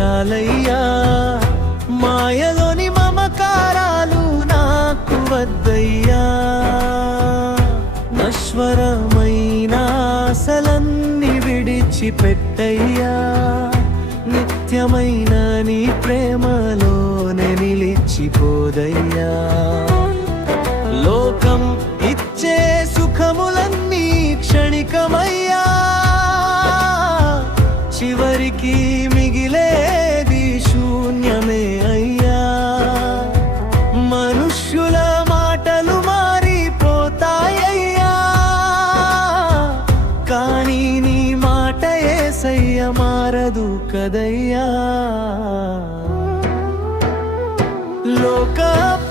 చాలయ్యా, మాయలోని మమకారాలు నాకు వద్దయ్యా. నశ్వరమైన ఆశలన్నీ విడిచిపెట్టయ్యా, నిత్యమైన నీ ప్రేమలోనే నిలిచిపోదయ్యా. లోకం ఇచ్చే సుఖములన్నీ క్షణికమయ్యా, చివరికి మిగిలేది శూన్యమే అయ్యా. మనుష్యుల మాటలు మారిపోతాయ్యా, కానీ నీ మాట యేసయ్య మారదు కదయ్యా. లోక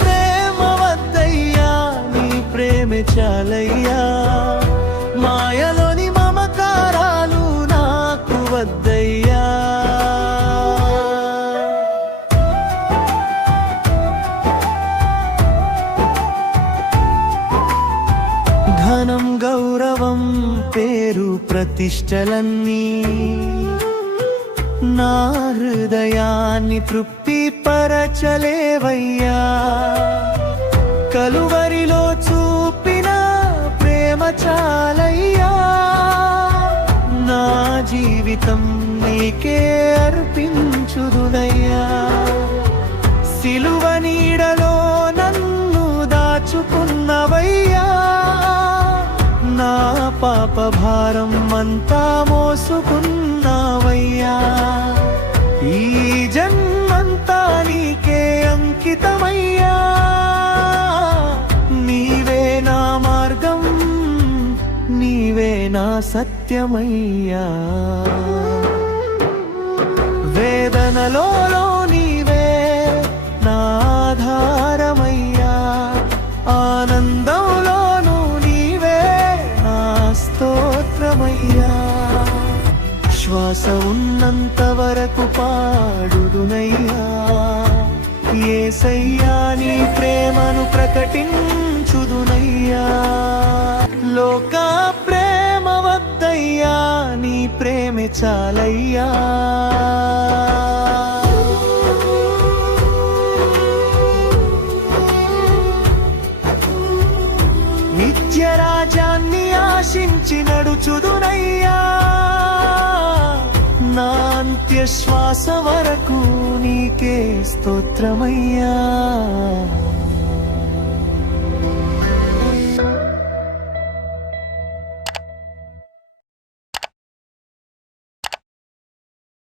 ప్రేమ వద్దయ్యా, నీ ప్రేమే చాలయ్యా, మాయలోని మమకారాలు నాకు వద్దయ్యా. ధనం, గౌరవం, పేరు, ప్రతిష్టలన్నీ నా హృదయాన్ని తృప్తిపరచలేవయ్యా. కలువరిలో చూపిన ప్రేమ చాలయ్యా, నా జీవితం నీకే అర్పించుదునయ్యా. సిలువ నీడలో నన్ను దాచుకున్నవయ్యా, నా పాప భారం అంతా మోసుకున్నావయ్యా. ఈ జన్మంతా నీకే అంకితమయ్యా, నీవే నా మార్గం, నీవే నా సత్యమయ్యా. వేదనలో నీవే నా ఆధారమయ్యా, ఆనందంలోనూ నీవే నా స్తోత్రమయ్యా. శ్వాస ఉన్నంత వరకు పాడుదునయ్యా, యేసయ్యా నీ ప్రేమను ప్రకటించుదునయ్యా. లోక ప్రేమ వద్దయ్యా, నీ ప్రేమే చాలయ్యా. నిత్య రాజ్యాన్ని ఆశించి నడుచుదునయ్యా, నా అంత్య శ్వాస వరకు నీకే స్తోత్రమయ్యా.